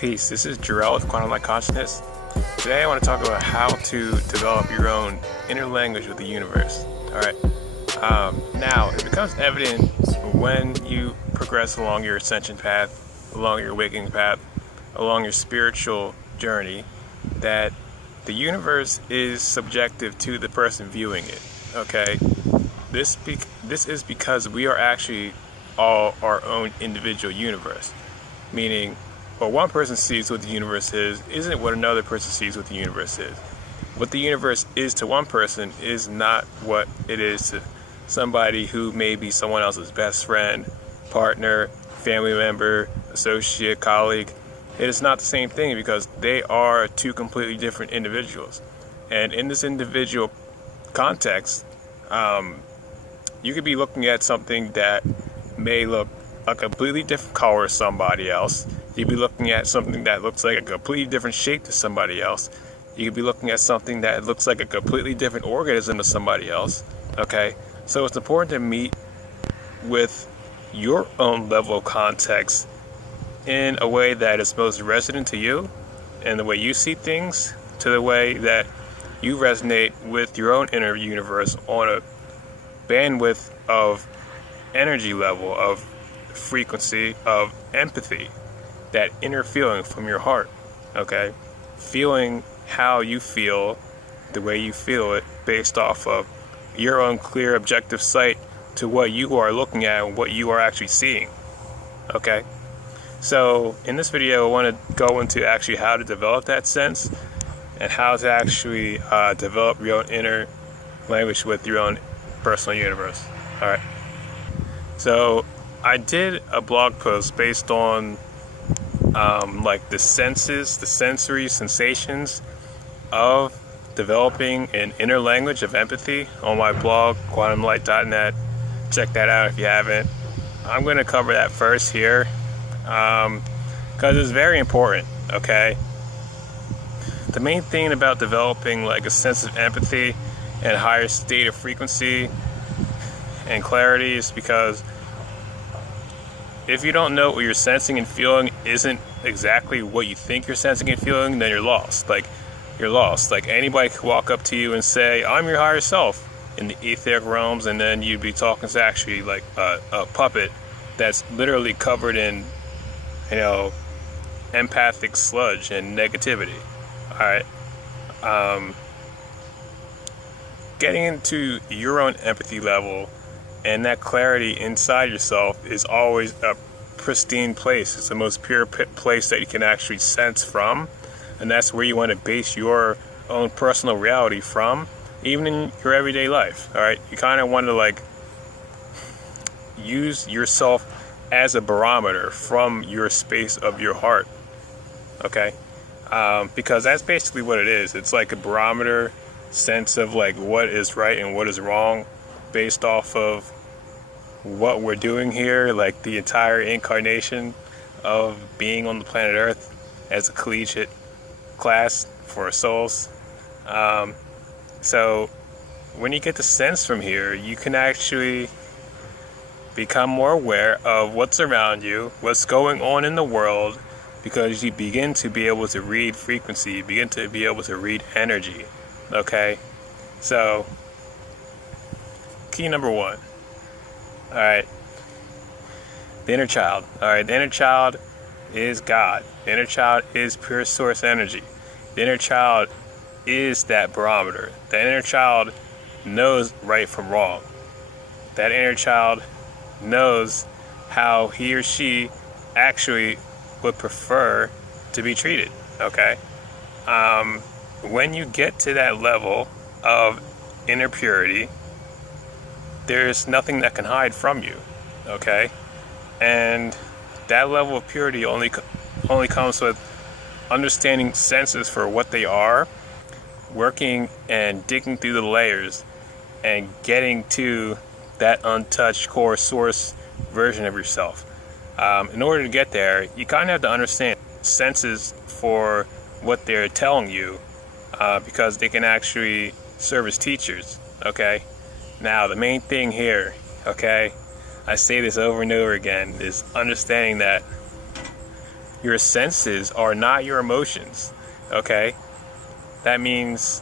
Peace, this is Jarrell with Quantum Light Consciousness. Today I want to talk about how to develop your own inner language with the universe. Alright, now it becomes evident when you progress along your ascension path, along your awakening path, along your spiritual journey, that the universe is subjective to the person viewing it. Okay, this is because we are actually all our own individual universe, meaning what one person sees what the universe is isn't what another person sees what the universe is. What the universe is to one person is not what it is to somebody who may be someone else's best friend, partner, family member, associate, colleague. It is not the same thing because they are two completely different individuals. And in this individual context, you could be looking at something that may look a completely different color to somebody else. You'd be looking at something that looks like a completely different shape to somebody else. You could be looking at something that looks like a completely different organism to somebody else. Okay? So it's important to meet with your own level of context in a way that is most resonant to you and the way you see things, to the way that you resonate with your own inner universe on a bandwidth of energy level, of frequency, of empathy, that inner feeling from your heart. Okay, feeling how you feel the way you feel it based off of your own clear objective sight to what you are looking at and what you are actually seeing. Okay, so in this video I want to go into actually how to develop that sense and how to actually develop your own inner language with your own personal universe. All right, so I did a blog post based on like the senses, the sensory sensations of developing an inner language of empathy on my blog, quantumlight.net. Check that out if you haven't. I'm going to cover that first here because it's very important, okay? The main thing about developing like a sense of empathy and a higher state of frequency and clarity is because if you don't know what you're sensing and feeling isn't exactly what you think you're sensing and feeling, then you're lost. You're lost. Like anybody could walk up to you and say, "I'm your higher self" in the etheric realms, and then you'd be talking to actually like a puppet that's literally covered in, empathic sludge and negativity. All right. Getting into your own empathy level and that clarity inside yourself is always a pristine place. It's the most pure place that you can actually sense from, and that's where you want to base your own personal reality from, even in your everyday life. All right, you kind of want to like use yourself as a barometer from your space of your heart. Okay, because that's basically what it is. It's like a barometer sense of like what is right and what is wrong based off of what we're doing here, like the entire incarnation of being on the planet Earth as a collegiate class for souls. So when you get the sense from here, you can actually become more aware of what's around you, what's going on in the world, because you begin to be able to read frequency, you begin to be able to read energy. Okay, so key number one. All right, the inner child. All right, the inner child is God. The inner child is pure source energy. The inner child is that barometer. The inner child knows right from wrong. That inner child knows how he or she actually would prefer to be treated. Okay, when you get to that level of inner purity, there's nothing that can hide from you, okay? And that level of purity only comes with understanding senses for what they are, working and digging through the layers, and getting to that untouched core source version of yourself. In order to get there, you kind of have to understand senses for what they're telling you, because they can actually serve as teachers, okay? Now, the main thing here, okay, I say this over and over again, is understanding that your senses are not your emotions, okay? That means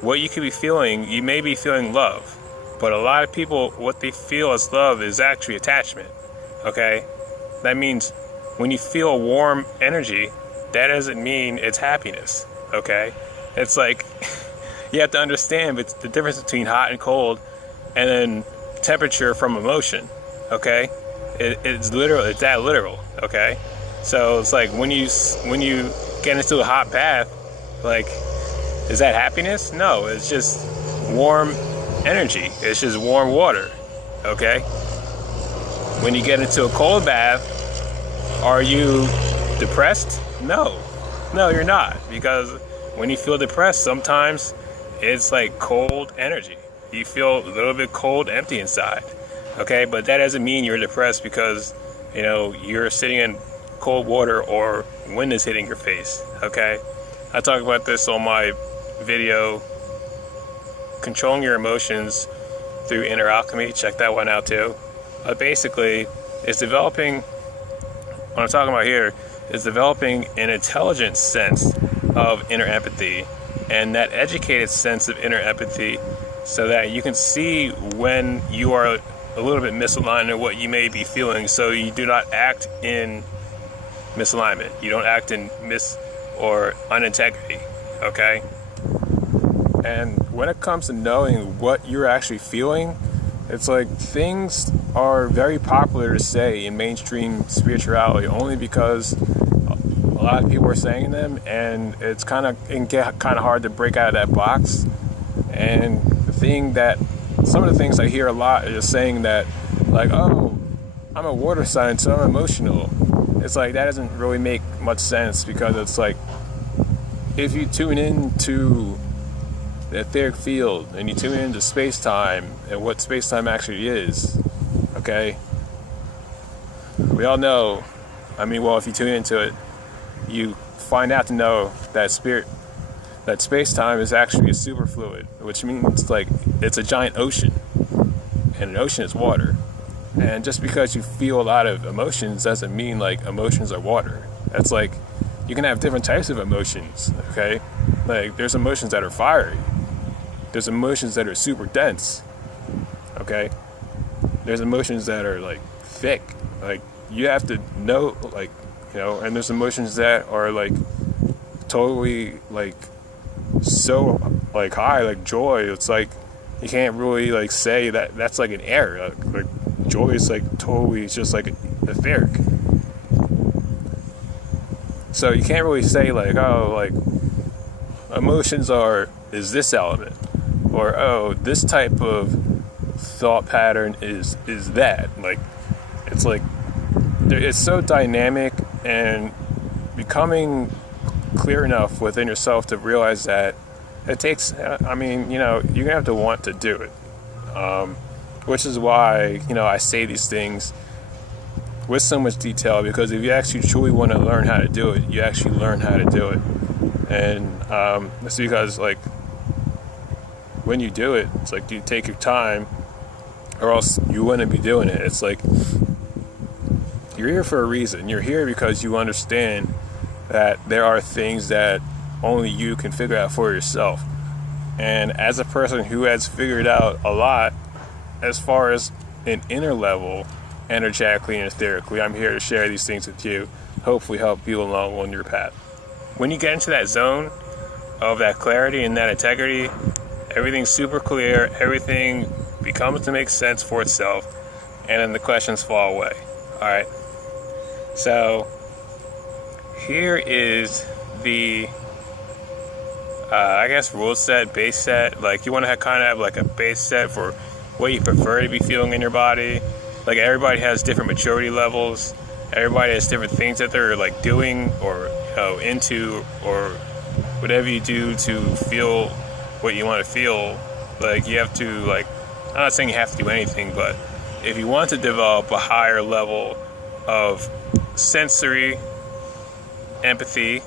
what you could be feeling, you may be feeling love, but a lot of people, what they feel as love is actually attachment, okay? That means when you feel warm energy, that doesn't mean it's happiness, okay? It's like, you have to understand the difference between hot and cold, and then temperature from emotion, okay? It's that literal, okay? So it's like when you get into a hot bath, like, is that happiness? No, it's just warm energy. It's just warm water, okay? When you get into a cold bath, are you depressed? No, you're not, because when you feel depressed, sometimes it's like cold energy. You feel a little bit cold, empty inside, okay? But that doesn't mean you're depressed because, you're sitting in cold water or wind is hitting your face, okay? I talk about this on my video, Controlling Your Emotions Through Inner Alchemy. Check that one out too. Basically, it's developing, what I'm talking about here is developing an intelligent sense of inner empathy, and that educated sense of inner empathy, so that you can see when you are a little bit misaligned in what you may be feeling, so you do not act in misalignment. You don't act in or unintegrity, okay? And when it comes to knowing what you're actually feeling, it's like things are very popular to say in mainstream spirituality only because a lot of people are saying them, and it can get kind of hard to break out of that box. And some of the things I hear a lot is saying that, like, oh, I'm a water sign, so I'm emotional. It's like, that doesn't really make much sense, because it's like, if you tune into the etheric field and you tune into space-time and what space-time actually is, okay, we all know, if you tune into it, you find out to know that space-time is actually a superfluid, which means like it's a giant ocean, and an ocean is water. And just because you feel a lot of emotions doesn't mean like emotions are water. That's like, you can have different types of emotions, okay? Like, there's emotions that are fiery. There's emotions that are super dense, okay? There's emotions that are like thick. Like, you have to know, like, and there's emotions that are like totally like so like high, like joy. It's like, you can't really like say that that's like an air. Like joy is like totally just like etheric. So you can't really say like, oh, like emotions is this element, or oh, this type of thought pattern is that. Like, it's like, it's so dynamic, and becoming clear enough within yourself to realize that it takes, you're gonna have to want to do it, which is why I say these things with so much detail, because if you actually truly want to learn how to do it, you actually learn how to do it. And it's because, like, when you do it, it's like you take your time, or else you wouldn't be doing it. It's like, you're here for a reason. You're here because you understand that there are things that only you can figure out for yourself. And as a person who has figured out a lot as far as an inner level, energetically and etherically, I'm here to share these things with you, hopefully help you along on your path. When you get into that zone of that clarity and that integrity, everything's super clear, everything becomes to make sense for itself, and then the questions fall away. All right. So here is the, rule set, base set. Like, you want to kind of have like a base set for what you prefer to be feeling in your body. Like, everybody has different maturity levels. Everybody has different things that they're like doing or into, or whatever you do to feel what you want to feel. Like, you have to, like, I'm not saying you have to do anything, but if you want to develop a higher level of sensory empathy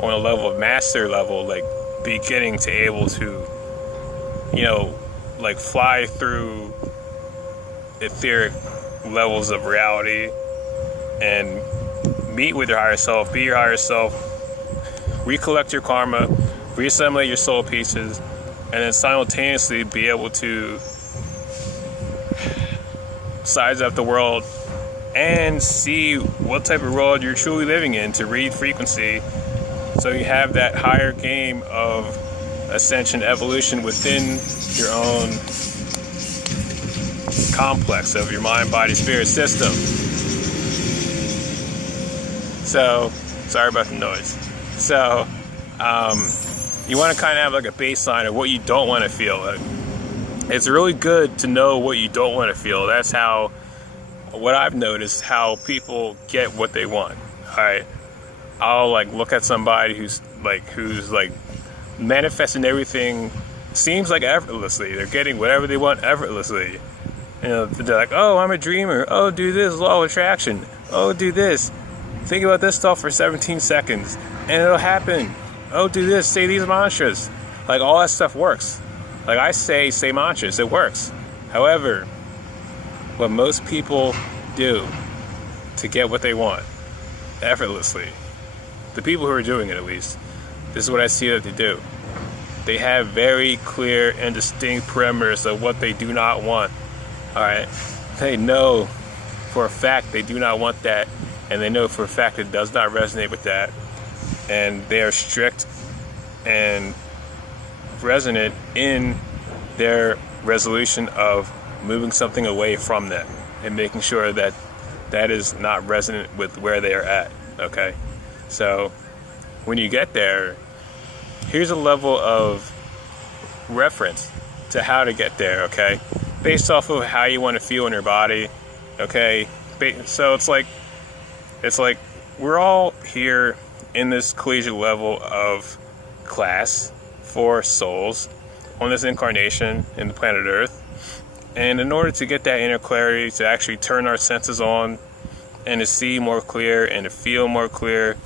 on a level of master level, like beginning to able to, like fly through etheric levels of reality and meet with your higher self, be your higher self, recollect your karma, reassimilate your soul pieces, and then simultaneously be able to size up the world and see what type of world you're truly living in, to read frequency, so you have that higher game of ascension, evolution within your own complex of your mind, body, spirit system. So, sorry about the noise. So, you want to kind of have like a baseline of what you don't want to feel. It's really good to know what you don't want to feel. That's how, what I've noticed, how people get what they want. All right, I'll like look at somebody who's like manifesting everything, seems like effortlessly. They're getting whatever they want effortlessly. You know, they're like, oh, I'm a dreamer. Oh, do this, law of attraction. Oh, do this. Think about this stuff for 17 seconds and it'll happen. Oh, do this, say these mantras. Like, all that stuff works. Like I say mantras, it works. However, what most people do to get what they want effortlessly, the people who are doing it at least, this is what I see that they do. They have very clear and distinct parameters of what they do not want. All right, they know for a fact they do not want that, and they know for a fact it does not resonate with that, and they are strict and resonant in their resolution of moving something away from them and making sure that that is not resonant with where they are at. Okay, so when you get there, here's a level of reference to how to get there. Okay, based off of how you want to feel in your body. Okay, so it's like we're all here in this collegiate level of class for souls on this incarnation in the planet Earth. And in order to get that inner clarity, to actually turn our senses on and to see more clear and to feel more clear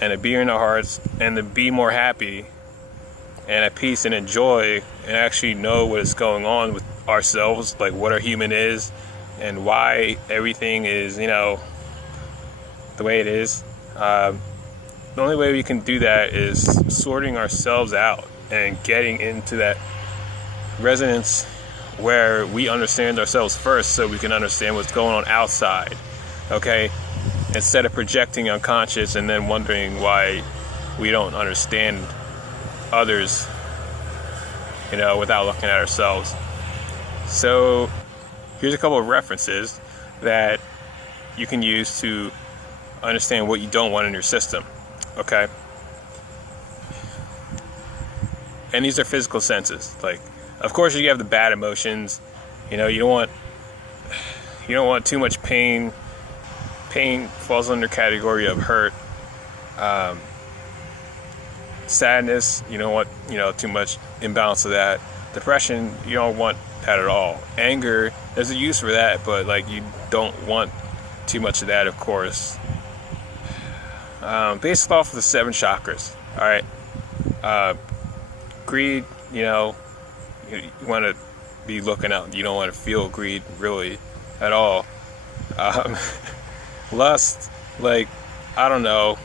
and to be in our hearts and to be more happy and at peace and enjoy and actually know what is going on with ourselves, like what our human is and why everything is, you know, the way it is. The only way we can do that is sorting ourselves out and getting into that resonance where we understand ourselves first so we can understand what's going on outside, okay? Instead of projecting unconscious and then wondering why we don't understand others, you know, without looking at ourselves. So here's a couple of references that you can use to understand what you don't want in your system, okay? And these are physical senses. Like, of course, you have the bad emotions. You know, you don't want too much pain. Pain falls under category of hurt. Sadness, you don't want, you know, too much imbalance of that. Depression, you don't want that at all. Anger, there's a use for that, but like you don't want too much of that, of course. Based off of the 7 chakras, all right. Greed, you know, you want to be looking out. You don't want to feel greed really at all. Lust, like, I don't know,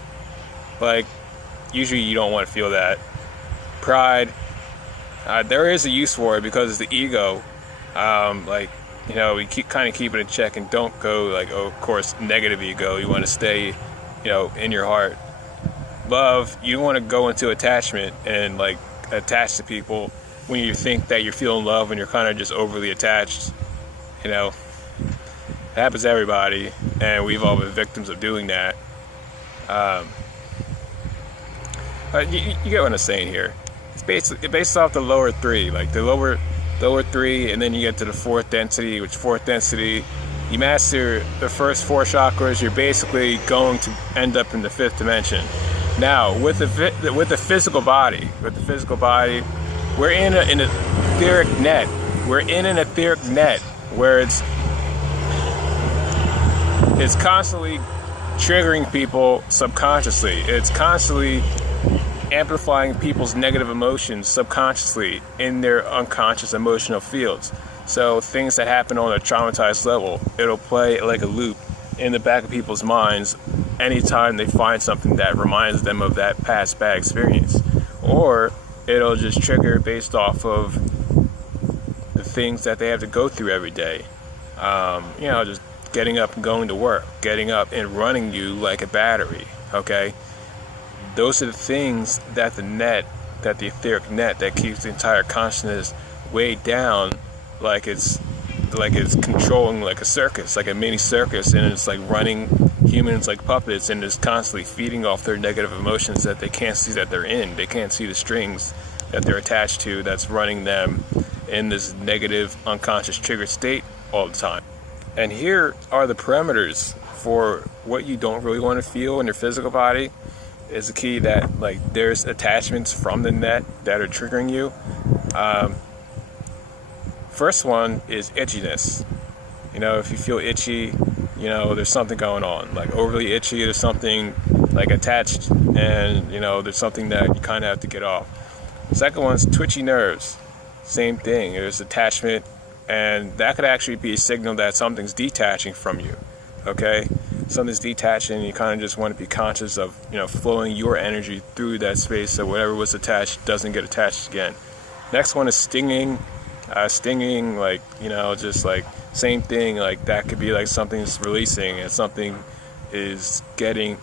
like usually you don't want to feel that. Pride, there is a use for it because it's the ego. Like, you know, we kind of keep it in check and don't go like, oh, of course, negative ego. You want to stay, you know, in your heart. Love, you don't want to go into attachment and like attach to people when you think that you're feeling love and you're kind of just overly attached. You know, it happens to everybody, and we've all been victims of doing that. You get what I'm saying here. It's based off the lower 3, like the lower 3, and then you get to the 4th density, which 4th density, you master the first 4 chakras, you're basically going to end up in the 5th dimension. Now, with the physical body, we're in an etheric net. We're in an etheric net where it's constantly triggering people subconsciously. It's constantly amplifying people's negative emotions subconsciously in their unconscious emotional fields. So things that happen on a traumatized level, it'll play like a loop in the back of people's minds anytime they find something that reminds them of that past bad experience. Or it'll just trigger based off of the things that they have to go through every day. Just getting up and going to work, getting up and running you like a battery, okay? Those are the things that the etheric net that keeps the entire consciousness weighed down, like it's controlling like a circus, like a mini circus, and it's like running humans like puppets and just constantly feeding off their negative emotions that they can't see that they're in. They can't see the strings that they're attached to that's running them in this negative unconscious triggered state all the time. And here are the parameters for what you don't really want to feel in your physical body. Is the key that like there's attachments from the net that are triggering you. First one is itchiness. If you feel itchy, there's something going on, like overly itchy. There's something like attached, and there's something that you kind of have to get off. Second one's twitchy nerves. Same thing. There's attachment, and that could actually be a signal that something's detaching from you. Okay, something's detaching, and you kind of just want to be conscious of flowing your energy through that space, so whatever was attached doesn't get attached again. Next one is stinging. Like just like same thing, like that could be like something's releasing and something is getting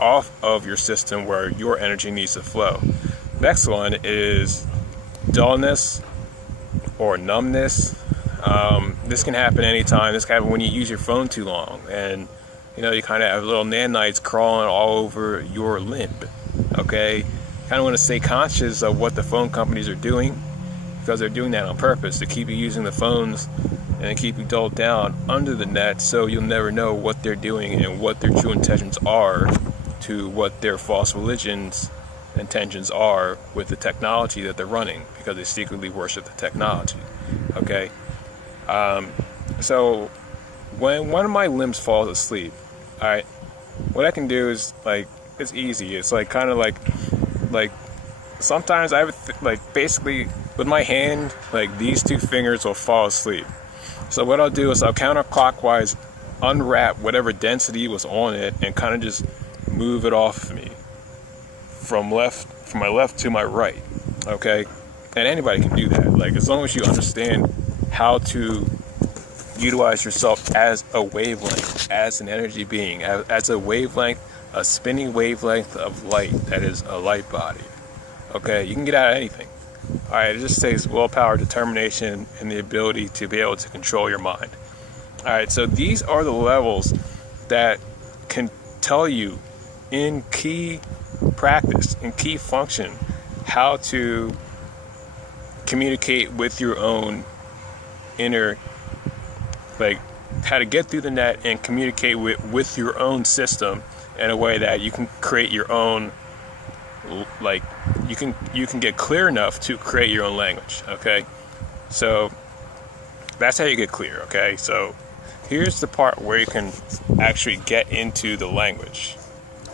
off of your system where your energy needs to flow. Next one is dullness or numbness. This can happen anytime. This can happen when you use your phone too long, and you kind of have little nanites crawling all over your limb. Okay, kind of want to stay conscious of what the phone companies are doing, because they're doing that on purpose to keep you using the phones and keep you dulled down under the net, so you'll never know what they're doing and what their true intentions are to what their false religions intentions are with the technology that they're running, because they secretly worship the technology. Okay, so when one of my limbs falls asleep, all right, what I can do is like, it's easy. It's like kind of like sometimes I would basically with my hand, like these two fingers will fall asleep. So what I'll do is I'll counterclockwise unwrap whatever density was on it and kind of just move it off of me from my left to my right. Okay, and anybody can do that, like as long as you understand how to utilize yourself as a wavelength, as an energy being, as a wavelength, a spinning wavelength of light that is a light body. Okay, you can get out of anything. All right, it just takes willpower, determination, and the ability to be able to control your mind. All right, so these are the levels that can tell you in key practice, in key function, how to communicate with your own inner, like how to get through the net and communicate with your own system in a way that you can create your own, like you can get clear enough to create your own language. Okay, so that's how you get clear. Okay, so here's the part where you can actually get into the language.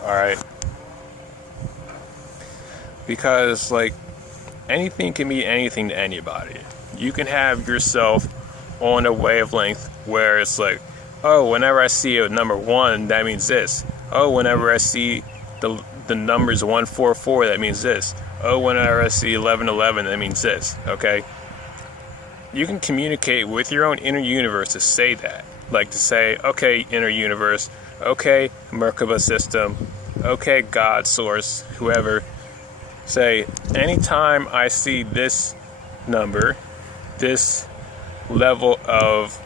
All right, because like anything can be anything to anybody. You can have yourself on a wavelength where it's like, oh, whenever I see a number 1, that means this. Oh, whenever I see the numbers 144, that means this. Oh, whenever I see 1111, that means this. Okay, you can communicate with your own inner universe to say that, like to say, okay, inner universe, okay, Merkaba system, okay, God, source, whoever, say, anytime I see this number, this level of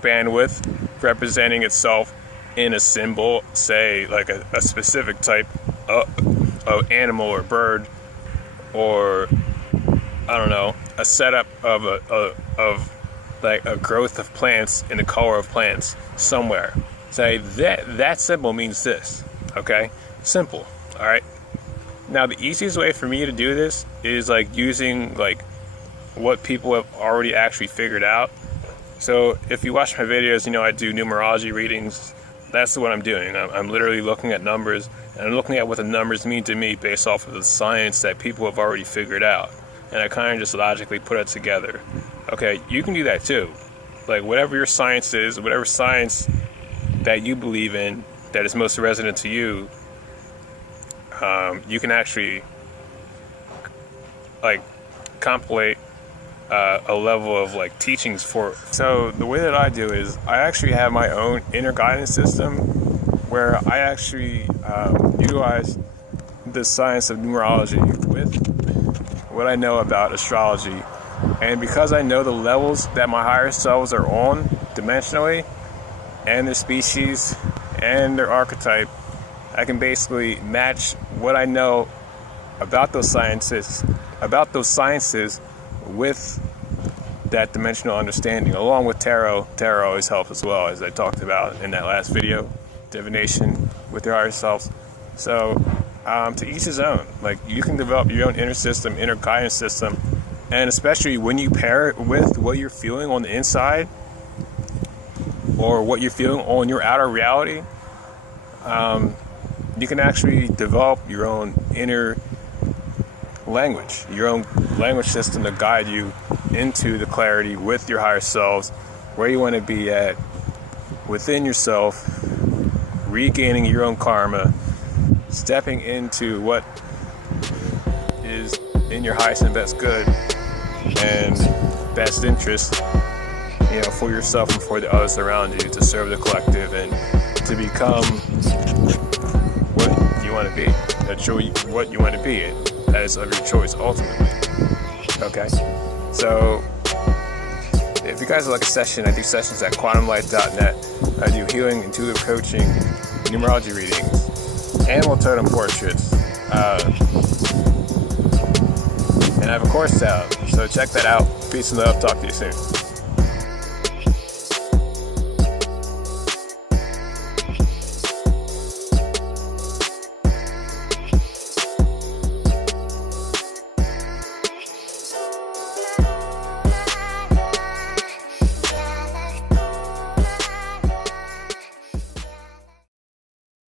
bandwidth representing itself in a symbol, say like a specific type of animal or bird, or I don't know, a setup of like a growth of plants in the color of plants somewhere. Say that symbol means this. Okay, simple. All right. Now the easiest way for me to do this is like using like what people have already actually figured out. So if you watch my videos, I do numerology readings. That's what I'm doing. I'm literally looking at numbers, and I'm looking at what the numbers mean to me based off of the science that people have already figured out. And I kind of just logically put it together. Okay, you can do that too. Like whatever your science is, whatever science that you believe in, that is most resonant to you, you can actually like compilate a level of like teachings for. So the way that I do is I actually have my own inner guidance system where I actually utilize the science of numerology with what I know about astrology. And because I know the levels that my higher selves are on dimensionally, and their species and their archetype, I can basically match what I know about those sciences with that dimensional understanding, along with tarot. Tarot always helps as well, as I talked about in that last video, divination with your higher selves. So to each his own. Like, you can develop your own inner system, inner guidance system, and especially when you pair it with what you're feeling on the inside or what you're feeling on your outer reality, you can actually develop your own inner language, your own language system to guide you into the clarity with your higher selves, where you want to be at within yourself, regaining your own karma, stepping into what is in your highest and best good and best interest, for yourself and for the others around you, to serve the collective and to become what you want to be, what you want to be, and that is of your choice ultimately. Okay, so if you guys would like a session, I do sessions at quantumlight.net. I do healing, intuitive coaching, numerology readings, animal totem portraits, and I have a course out, so check that out. Peace and love. Talk to you soon.